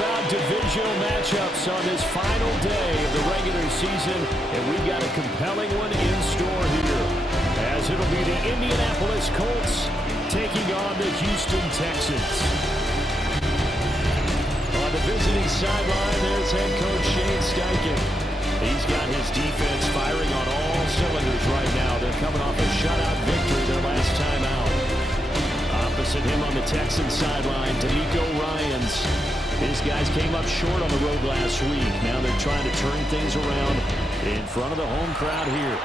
about divisional matchups on this final day of the regular season, and we've got a compelling one in store here, as it'll be the Indianapolis Colts taking on the Houston Texans. On the visiting sideline, there's head coach Shane Steichen. He's got his defense firing on all cylinders right now. They're coming off a shutout victory their last time out. Opposite him on the Texans sideline, D'Amico Ryans. His guys came up short on the road last week. Now they're trying to turn things around in front of the home crowd here.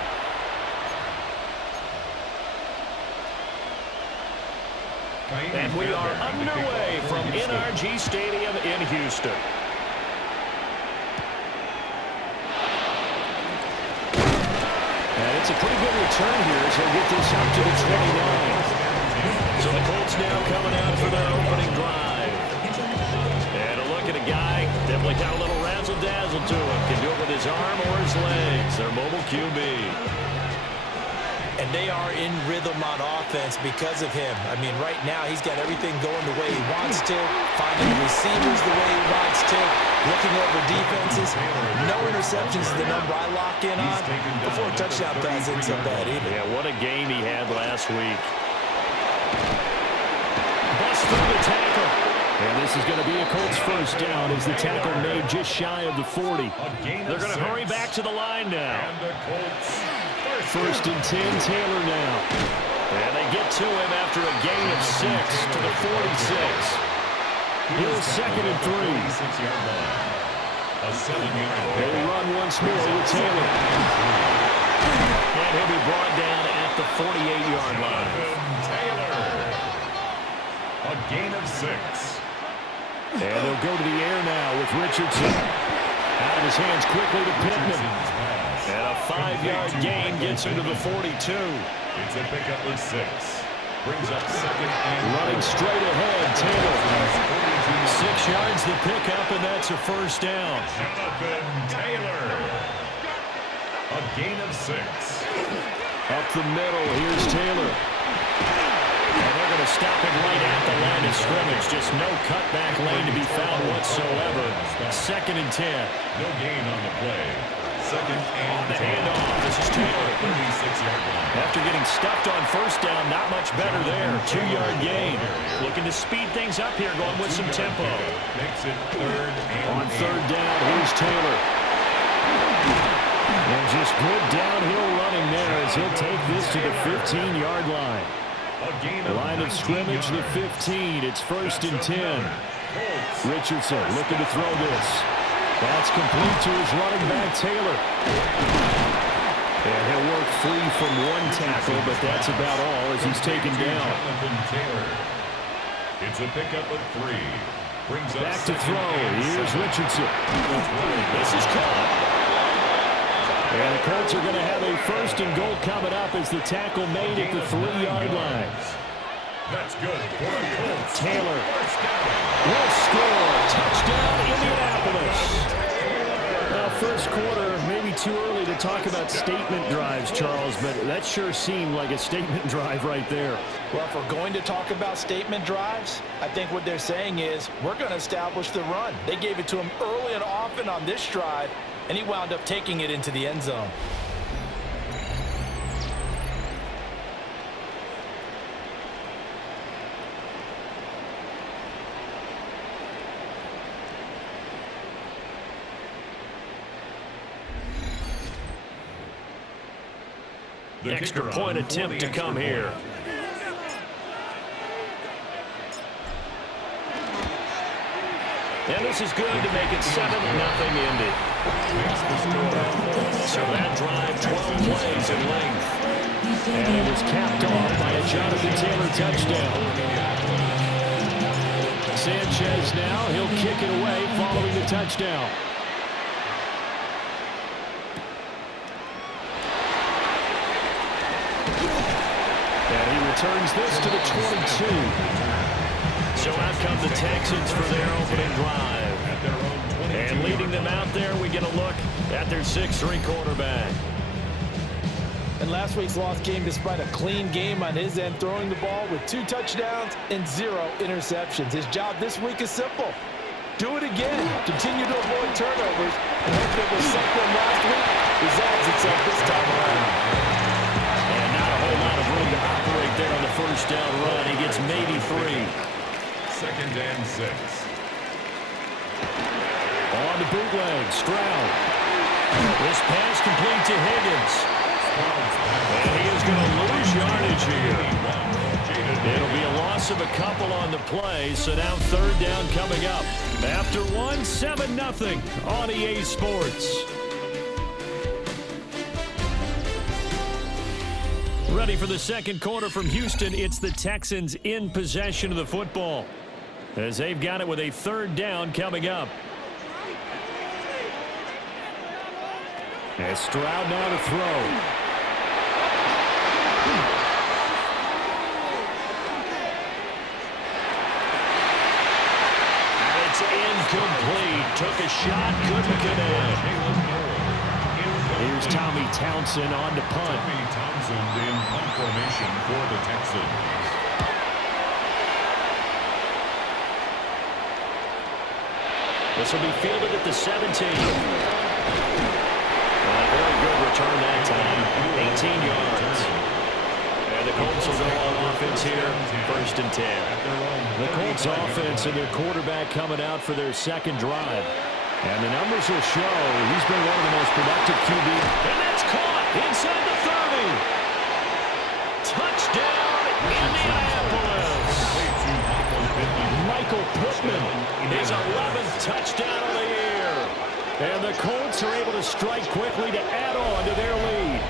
And we are underway from NRG Stadium in Houston. And it's a pretty good return here as he'll get this up to the 29. So the Colts now coming out for their opening drive. And a look at a guy, definitely got a little razzle-dazzle to him. Can do it with his arm or his legs. Their mobile QB. And they are in rhythm on offense because of him. I mean, right now he's got everything going the way he wants to, finding receivers the way he wants to, looking over defenses. No interceptions is the number I lock in on. Before a touchdown pass isn't so bad either. Yeah, what a game he had last week. Bust through the tackle. And this is going to be a Colts first down as the tackle made just shy of the 40. They're going to hurry back to the line now. First and 10, Taylor now. And they get to him after a gain of 6 to the 46. Here's second and 3. They run once more with Taylor. And he'll be brought down at the 48-yard line. A gain of 6. And they'll go to the air now with Richardson. Out of his hands quickly to Pittman. And a 5-yard gain gets him to the 42. It's a pickup of 6. Brings up second and running straight ahead, Taylor. 6 yards the pickup, and that's a first down. Jonathan Taylor. A gain of 6. Up the middle, here's Taylor. And they're going to stop him right at the line of scrimmage. Just no cutback lane to be found whatsoever. Second and 10. No gain on the play. Second and on the handoff. This is Taylor. 36-yard line. After getting stuffed on first down, not much better there. 2-yard gain. Looking to speed things up here, going with some tempo. Makes it third and on third down, here's Taylor. And just good downhill running there as he'll take this to the 15-yard line. Line of scrimmage, the 15. It's first and 10. Richardson looking to throw this. That's complete to his running back, Taylor. And he'll work free from one tackle, but that's about all as he's taken down. It's a pickup of 3. Brings up back to throw. Here's Richardson. This is caught. And the Colts are going to have a first and goal coming up as the tackle made at the 3-yard line. That's good for the Colts. Taylor will score. Touchdown, Indianapolis. Now, first quarter, maybe too early to talk about statement drives, Charles, but that sure seemed like a statement drive right there. Well, if we're going to talk about statement drives, I think what they're saying is we're going to establish the run. They gave it to him early and often on this drive, and he wound up taking it into the end zone. Extra point attempt to come here. And this is good to make it 7-0 Indy. So that drive, 12 plays in length. And it was capped off by a Jonathan Taylor touchdown. Sanchez now, he'll kick it away following the touchdown. And he returns this to the 22. So out come the Texans for their opening drive. And leading them out there, we get a look at their 6'3" quarterback. And last week's loss came despite a clean game on his end, throwing the ball with 2 touchdowns and 0 interceptions. His job this week is simple. Do it again. Continue to avoid turnovers. And hope that was something last week resolves itself this time around. And not a whole lot of room to operate there on the first down run. He gets maybe 3. 2nd and 6. On the bootleg, Stroud. This pass complete to Higgins. And he is going to lose yardage here. It'll be a loss of a couple on the play, so now 3rd down coming up. After 1, 7-0 on EA Sports. Ready for the second quarter from Houston. It's the Texans in possession of the football, as they've got it with a 3rd down coming up. And Stroud now to throw. And it's incomplete. Took a shot, couldn't connect. Here's Tommy Townsend on to punt. Tommy Townsend in punt formation for the Texans. This will be fielded at the 17. Very good return that time. 18 yards. And the Colts will go on offense here. 1st and 10. The Colts offense and their quarterback coming out for their second drive. And the numbers will show he's been one of the most productive QB. And that's caught inside the 30. Touchdown, Indianapolis. Michael Pittman, his 11th touchdown of the year. And the Colts are able to strike quickly to add on to their lead.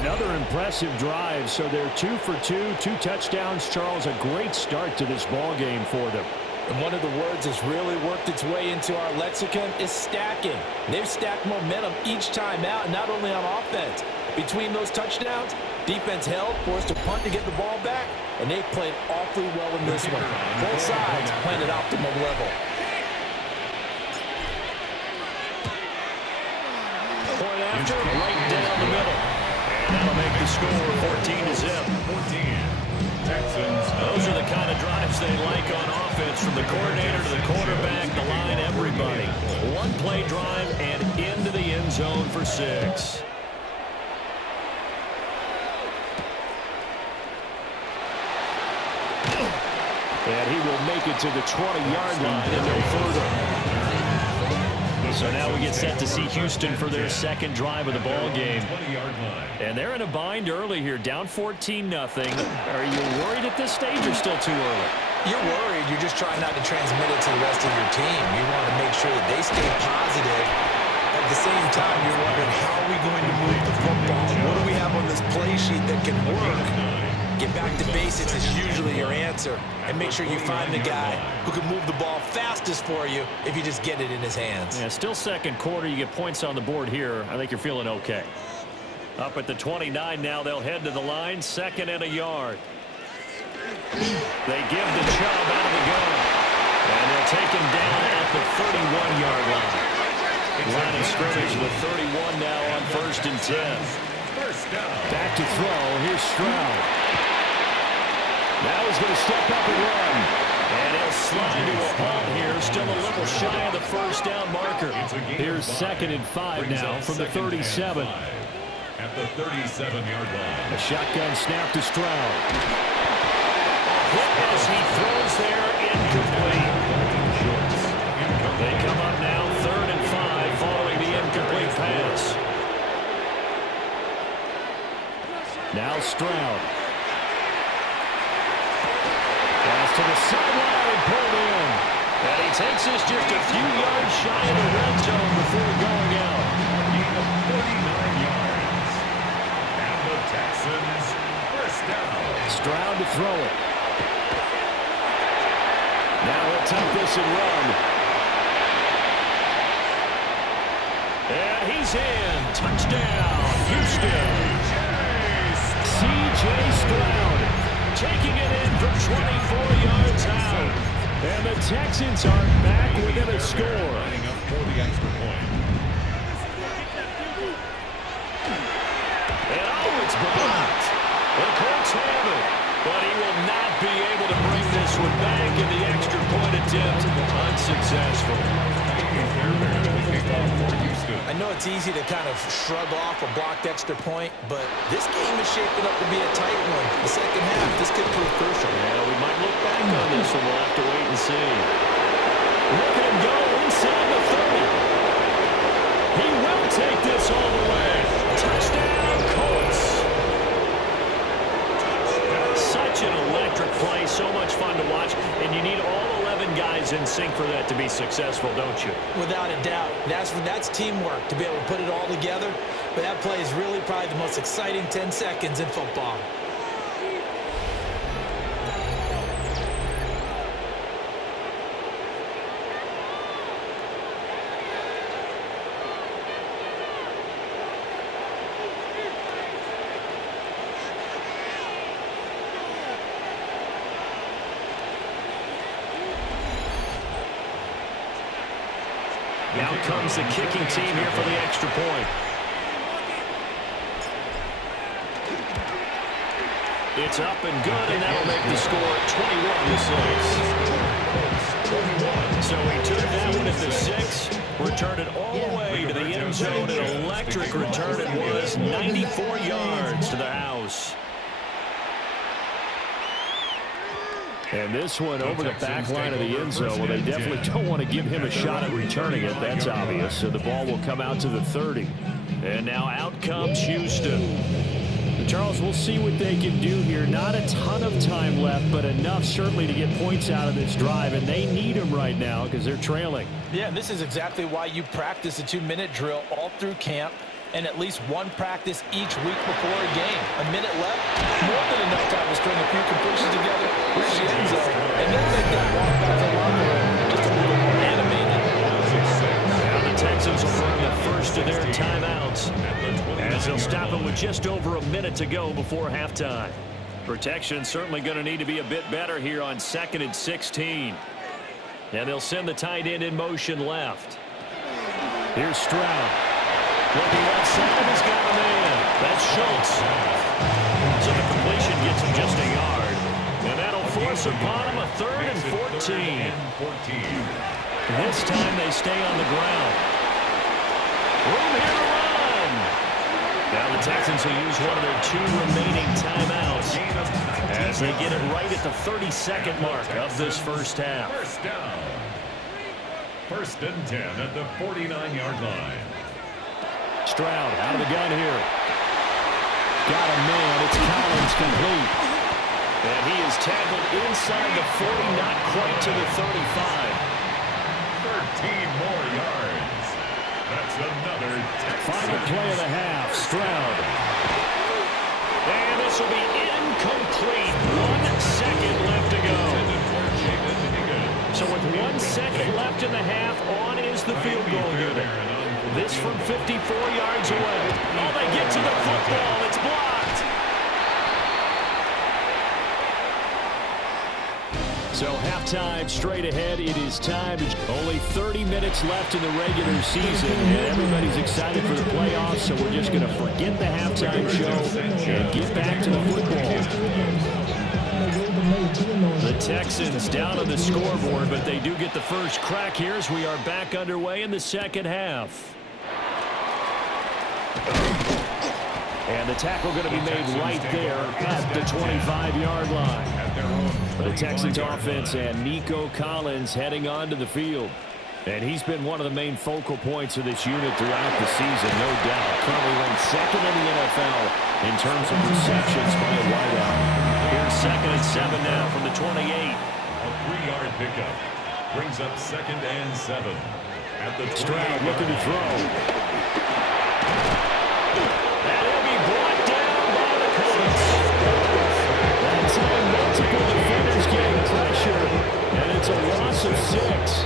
Another impressive drive, so they're 2 for 2, 2 touchdowns. Charles, a great start to this ball game for them. And one of the words that's really worked its way into our lexicon is stacking. They've stacked momentum each time out, not only on offense. Between those touchdowns, defense held, forced a punt to get the ball back, and they played awfully well in this one. Both sides playing at optimum level. Point after, right down the middle. And that'll make the score 14-0. 14. Texans. Those are the kind of drives they like on offense, from the coordinator to the quarterback, the line, everybody. One play drive and into the end zone for 6. And he will make it to the 20-yard line and no further. So now we get set to see Houston for their second drive of the ball game. And they're in a bind early here, down 14-0. Are you worried at this stage or still too early? You're worried. You're just trying not to transmit it to the rest of your team. You want to make sure that they stay positive. At the same time, you're wondering, how are we going to move the football? What do we have on this play sheet that can work? Get back to basics is usually your answer. And make sure you find the guy who can move the ball fastest for you if you just get it in his hands. Yeah, still second quarter. You get points on the board here. I think you're feeling okay. Up at the 29 now. They'll head to the line. 2nd and a yard. They give the Chubb out of the gun. And they'll take him down at the 31-yard line. Line of scrimmage, the 31 now on 1st and 10. Back to throw. Here's Stroud. Now he's going to step up and run. And he'll slide to a halt here. Still a little shy of the first down marker. Here's 2nd and 5 now from the 37. At the 37-yard line. A shotgun snap to Stroud. Hit as he throws there, incomplete. They come up now 3rd and 5 following the incomplete pass. Now Stroud. Pass to the sideline and pulled in. And he takes us just a few yards shy of the red zone before going out. Gain of 49 yards. And the Texans, 1st down. Stroud to throw it. Now he'll take this and run. And he's in. Touchdown, Houston. C.J. Stroud taking it in for 24 yards out. And the Texans are back within a score. Lining up for the extra point. And oh, it's blocked. The Colts have it. But he will not be able to bring this one back in the extra point attempt on successful. I know it's easy to kind of shrug off a blocked extra point, but this game is shaping up to be a tight one. The second half, this could prove crucial. Yeah, we might look back on this one. We'll have to wait and see. Look at him go inside the 30. He will take this all the way. Touchdown, Colts. Such an electric play, so much fun to watch, and you need all 11 guys in sync for that to be successful, don't you? Without a doubt. That's teamwork to be able to put it all together. But that play is really probably the most exciting 10 seconds in football. Now comes the kicking team here for the extra point. It's up and good, and that'll make the score 21-6. So he took that one at the 6, returned it all the way to the end zone. An electric return it was, 94 yards to the house. And this one over the back line of the end zone. Well, they definitely don't want to give him a shot at returning it. That's obvious. So the ball will come out to the 30. And now out comes Houston. And Charles, we'll see what they can do here. Not a ton of time left, but enough certainly to get points out of this drive. And they need them right now because they're trailing. Yeah, and this is exactly why you practice a 2-minute drill all through camp, and at least one practice each week before a game. A minute left, more than enough time to string a few completions together, reach the end zone, and then make that walk back to the locker room just a little more animated. Now the Texans will burn the first of their timeouts, as they'll stop it with just over a minute to go before halftime. Protection certainly going to need to be a bit better here on 2nd and 16. And they'll send the tight end in motion left. Here's Stroud. Looking outside, he's got a man. That's Schultz. So the completion gets him just a yard. And that'll force upon him a 3rd and 14. This time they stay on the ground. Room here to run. Now the Texans will use one of their 2 remaining timeouts as they get it right at the 32nd mark of this first half. First down. 1st and 10 at the 49-yard line. Stroud out of the gun here. Got a man. It's Collins complete. And he is tackled inside the 40, not quite to the 35. 13 more yards. That's another Texans. Final play of the half. Stroud. And this will be incomplete. 1 second left to go. So with 1 second left in the half, on is the field goal unit. This from 54 yards away. Oh, they get to the football. It's blocked. So halftime straight ahead. It is time. Only 30 minutes left in the regular season, and everybody's excited for the playoffs, so we're just going to forget the halftime show and get back to the football. The Texans down on the scoreboard, but they do get the first crack here as we are back underway in the second half. And the tackle going to be made right there at the 25-yard line. The Texans offense and Nico Collins heading onto the field. And he's been one of the main focal points of this unit throughout the season, no doubt. Currently ranked 2nd in the NFL in terms of receptions by a wideout. Here's 2nd and 7 now from the 28. A 3-yard pickup brings up 2nd and 7 at the 28. Stroud looking to throw. And he'll be brought down by the Colts. That time, multiple defenders getting pressure, and it's a loss of 6.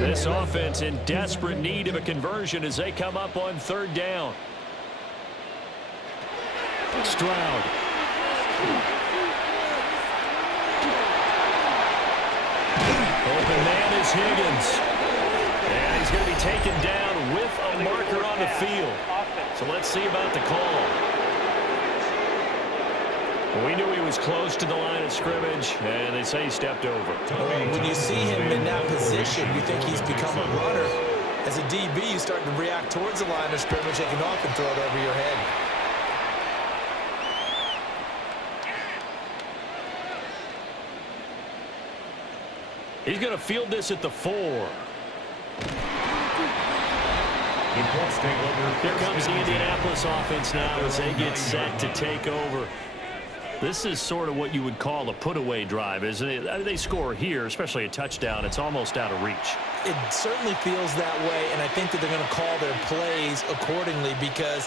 This offense in desperate need of a conversion as they come up on 3rd down. Stroud. Open man is Higgins. And he's going to be taken down with a marker on the field. So let's see about the call. We knew he was close to the line of scrimmage, and they say he stepped over. When you see him in that position, you think he's become a runner. As a DB, you start to react towards the line of scrimmage, they can often throw it over your head. He's going to field this at the 4. Here comes the Indianapolis offense now as they get set to take over. This is sort of what you would call a put-away drive, isn't it? They score here, especially a touchdown. It's almost out of reach. It certainly feels that way, and I think that they're going to call their plays accordingly because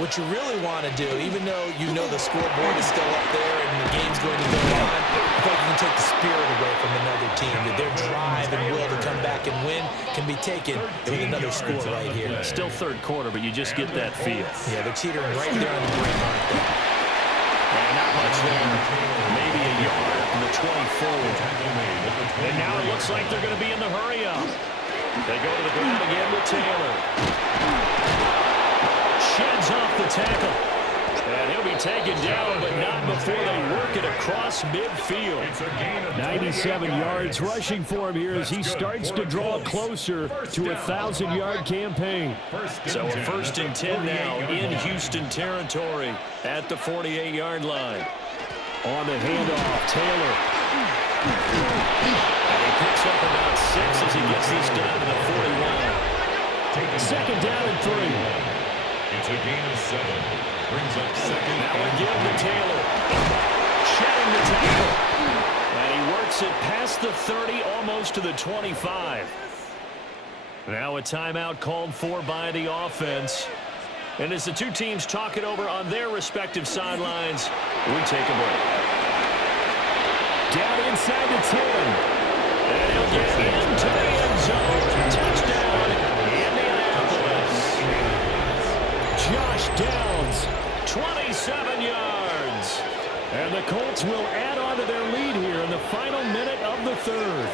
what you really want to do, even though you know the scoreboard is still up there and the game's going to go on, I think you can take the spirit away from another team. That their drive and will to come back and win can be taken with another score right here. Still third quarter, but you just get that feel. Yeah, they're teetering right there on the brink, aren't they? And not much there. Maybe a yard from the 24. And now it looks like they're going to be in the hurry-up. They go to the ground again with Taylor. Sheds off the tackle. And he'll be taken down, but not before they work it across midfield. 97 yards rushing for him here as he starts to draw closer to a 1,000-yard campaign. So a 1st and 10 now in Houston territory at the 48-yard line. On the handoff, Taylor. And he picks up about 6 as he gets this down to the 41. Second down and 3. It's a gain of 7. Brings up second. Now we give to Taylor. Shedding the tackle. And he works it past the 30, almost to the 25. Now a timeout called for by the offense. And as the two teams talk it over on their respective sidelines, we take a break. Down inside the 10. And he'll get into the end zone. Touchdown, Indianapolis. Josh Downs, 27 yards. And the Colts will add on to their lead here in the final minute of the 3rd.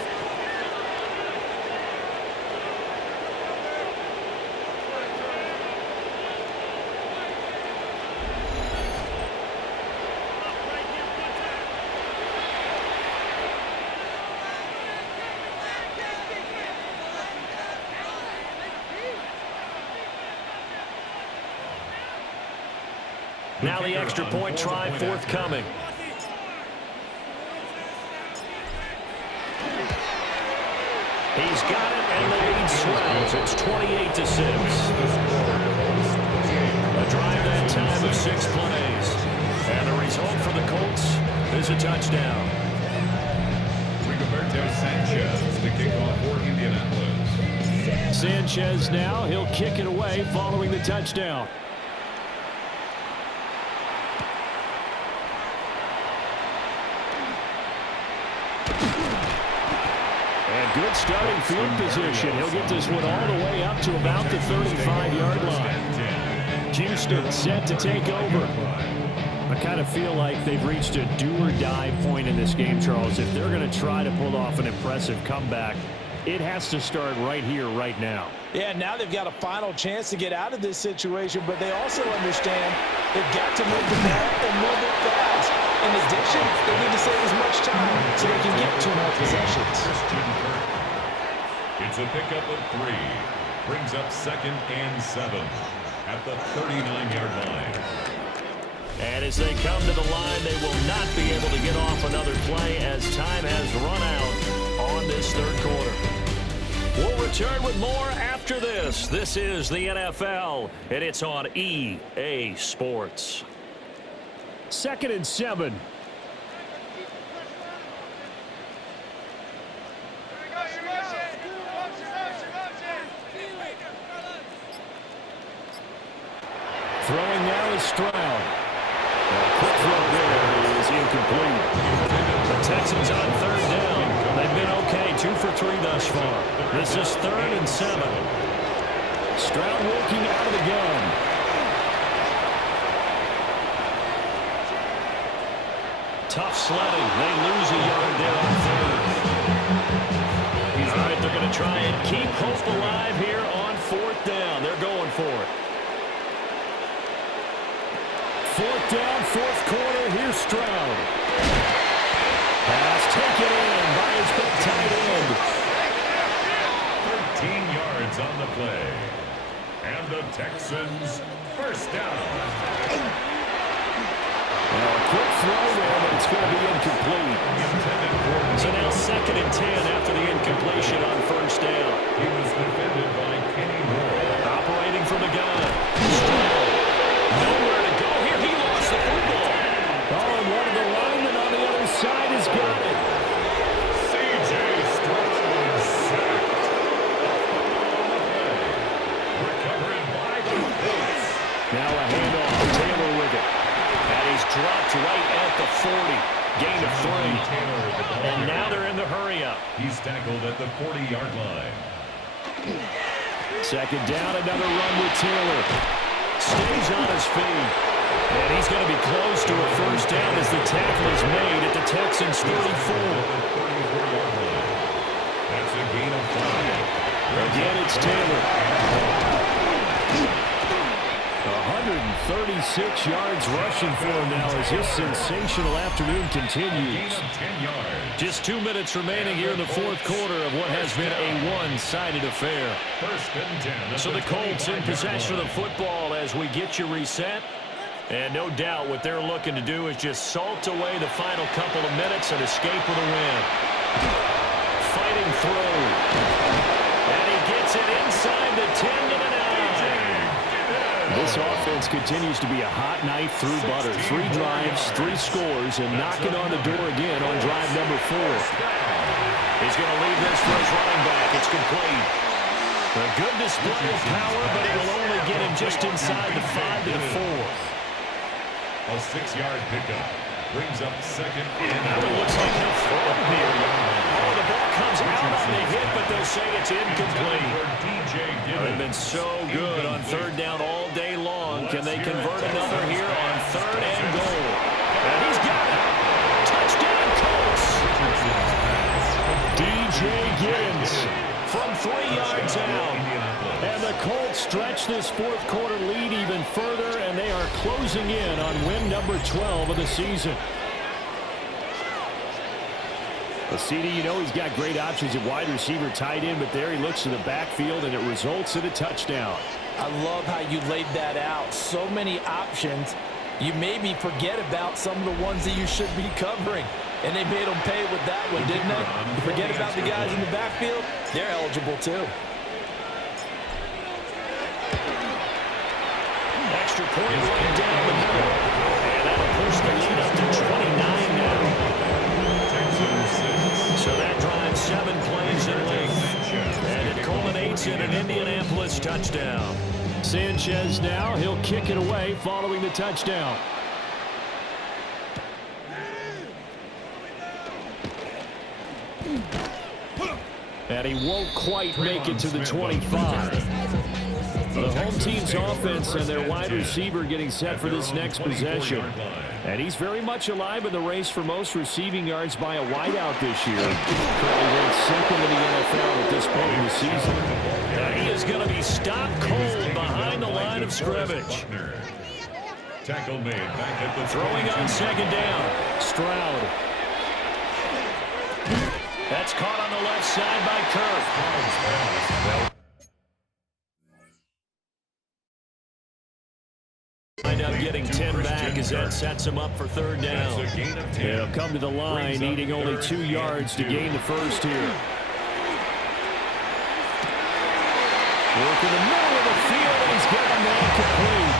Now the extra point try forthcoming. He's got it, and the lead swells. It's 28-6. A drive that time of 6 plays. And the result for the Colts is a touchdown. Rigoberto Sanchez to kick off for Indianapolis. Sanchez now, he'll kick it away following the touchdown. Good starting field position. He'll get this one all the way up to about the 35-yard line. Houston set to take over. I kind of feel like they've reached a do-or-die point in this game, Charles. If they're going to try to pull off an impressive comeback, it has to start right here, right now. Yeah, now they've got a final chance to get out of this situation, but they also understand they've got to move the ball and move it fast. In addition, they need to save as much time so they can get 2 more possessions. It's a pickup of 3. Brings up 2nd and 7 at the 39-yard line. And as they come to the line, they will not be able to get off another play as time has run out on this 3rd quarter. We'll return with more after this. This is the NFL, and it's on EA Sports. 2nd and 7. Throwing now is Stroud. Quick throw there is incomplete. The Texans on 3rd down. They've been okay, 2 for 3 thus far. This is 3rd and 7. Stroud working out of the gun. Tough sledding. They lose a yard there on 3rd. All right, they're going to try and keep hope alive here on 4th down. They're going for it. 4th down, fourth quarter. Here's Stroud. Pass taken in by his big tight end. 13 yards on the play. And the Texans first down. Now a quick throw there, but it's going to be incomplete. So now 2nd and 10 after the incompletion on first down. He was defended by Kenny Moore. Operating from the gun. Stroud. Nowhere to go here. He lost the football. Oh, and one of the linemen on the other side has got it. C.J. Stroud sacked. Recovered by the Colts. Now a handoff. Taylor with it. And he's dropped right at the 40. Gain of 3. And now they're in the hurry-up. He's tackled at the 40-yard line. 2nd down, another run with Taylor. Stays on his feet. And he's going to be close to a first down as the tackle is made at the Texans' 34. That's a gain of 5. Again, it's Taylor. 136 yards rushing for him now as this sensational afternoon continues. 10 yards. Just 2 minutes remaining here in the fourth quarter of what has been a one-sided affair. 1st and 10. So the Colts in possession of the football as we get you reset. And no doubt what they're looking to do is just salt away the final couple of minutes and escape with a win. Fighting through. And he gets it inside the 10 to the 9. This offense continues to be a hot knife through butter. 3 drives, 3 scores, and knocking on the door again on drive number 4. He's going to leave this for his running back. It's complete. A good display of power, but it will only get him just inside the 5 to the 4. A 6-yard pickup brings up 2nd and Now it looks like he'll throw it here. Oh, the ball comes out on the hit, but they'll say it's incomplete. They've been so good on 3rd down all day long. Can they convert another here on 3rd and goal? And he's got it. Touchdown, Colts. DJ Giddens from 3 yards out. And the Colts stretch this fourth quarter lead even further, and they are closing in on win number 12 of the season. Well, CD, you know he's got great options at wide receiver, tight end, but there he looks to the backfield, and it results in a touchdown. I love how you laid that out. So many options. You maybe forget about some of the ones that you should be covering. And they made them pay with that one, didn't they? You forget about the guys in the backfield. They're eligible, too. Extra point right down the middle. And that'll push the lead up to 29 now. So that drives 7 plays in length. And it culminates in an Indianapolis touchdown. Sanchez now, he'll kick it away following the touchdown. And he won't quite make it to the 25. The home team's offense and their wide receiver getting set for this next possession. And he's very much alive in the race for most receiving yards by a wideout this year. Currently ranked 2nd in the NFL at this point in the season. And he is going to be stopped cold behind the line of scrimmage. Tackle made back at the throwing on 2nd down. Stroud. That's caught on the left side by Kirk. Wind up getting 10 back as that sets him up for 3rd down. They'll come to the line, needing only 2 yards to gain the first here. Work in the middle of the field, and he's got a man complete.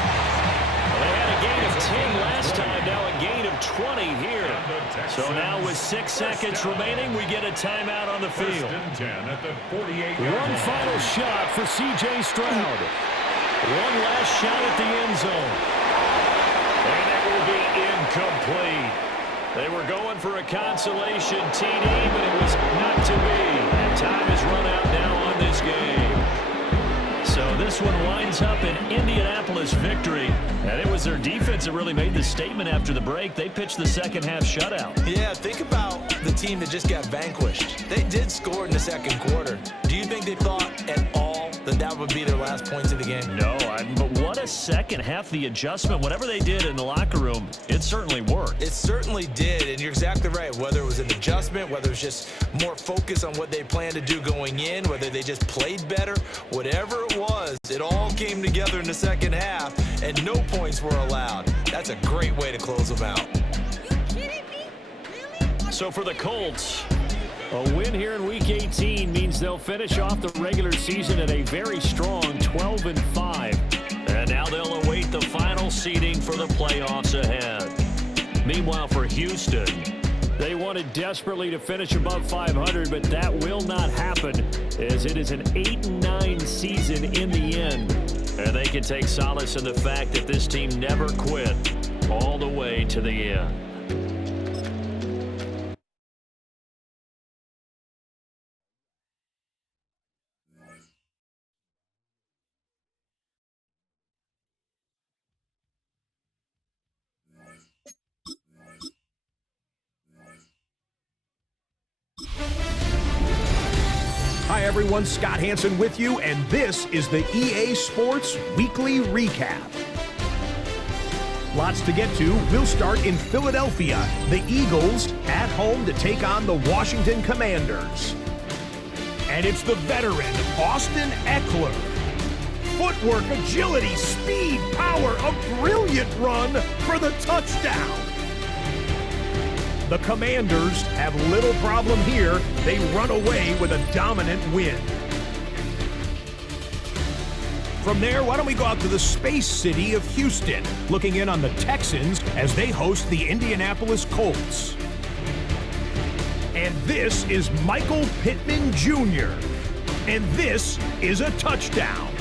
Well, they had a gain of 10 last time, now a gain of 20 here. So now with 6 seconds remaining, we get a timeout on the field. One final shot for C.J. Stroud. One last shot at the end zone. And it will be incomplete. They were going for a consolation TD, but it was not to be. And time has run out now on this game. So this one winds up an Indianapolis victory. And it was their defense that really made the statement after the break. They pitched the second half shutout. Yeah, think about the team that just got vanquished. They did score in the second quarter. Do you think they thought at all that that would be their last points of the game. No, but what a second half. The adjustment, whatever they did in the locker room, it certainly worked. It certainly did, and you're exactly right. Whether it was an adjustment, whether it was just more focus on what they planned to do going in, whether they just played better, whatever it was, it all came together in the second half, and no points were allowed. That's a great way to close them out. So for the Colts, a win here in Week 18 means they'll finish off the regular season at a very strong 12-5. And now they'll await the final seeding for the playoffs ahead. Meanwhile, for Houston, they wanted desperately to finish above 500, but that will not happen as it is an 8-9 season in the end. And they can take solace in the fact that this team never quit all the way to the end. Hi everyone, Scott Hansen with you, and this is the EA Sports Weekly Recap. Lots to get to. We'll start in Philadelphia. The Eagles at home to take on the Washington Commanders. And it's the veteran, Austin Eckler. Footwork, agility, speed, power, a brilliant run for the touchdown. The Commanders have little problem here. They run away with a dominant win. From there, why don't we go out to the space city of Houston, looking in on the Texans as they host the Indianapolis Colts. And this is Michael Pittman Jr. And this is a touchdown.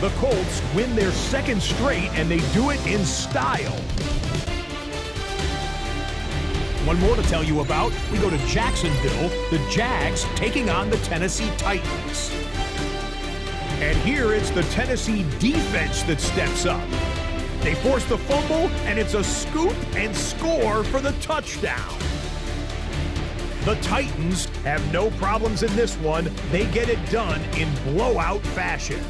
The Colts win their second straight, and they do it in style. One more to tell you about. We go to Jacksonville, the Jags taking on the Tennessee Titans. And here it's the Tennessee defense that steps up. They force the fumble, and it's a scoop and score for the touchdown. The Titans have no problems in this one. They get it done in blowout fashion.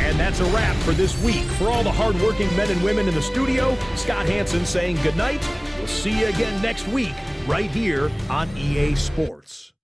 And that's a wrap for this week. For all the hardworking men and women in the studio, Scott Hansen saying goodnight. We'll see you again next week right here on EA Sports.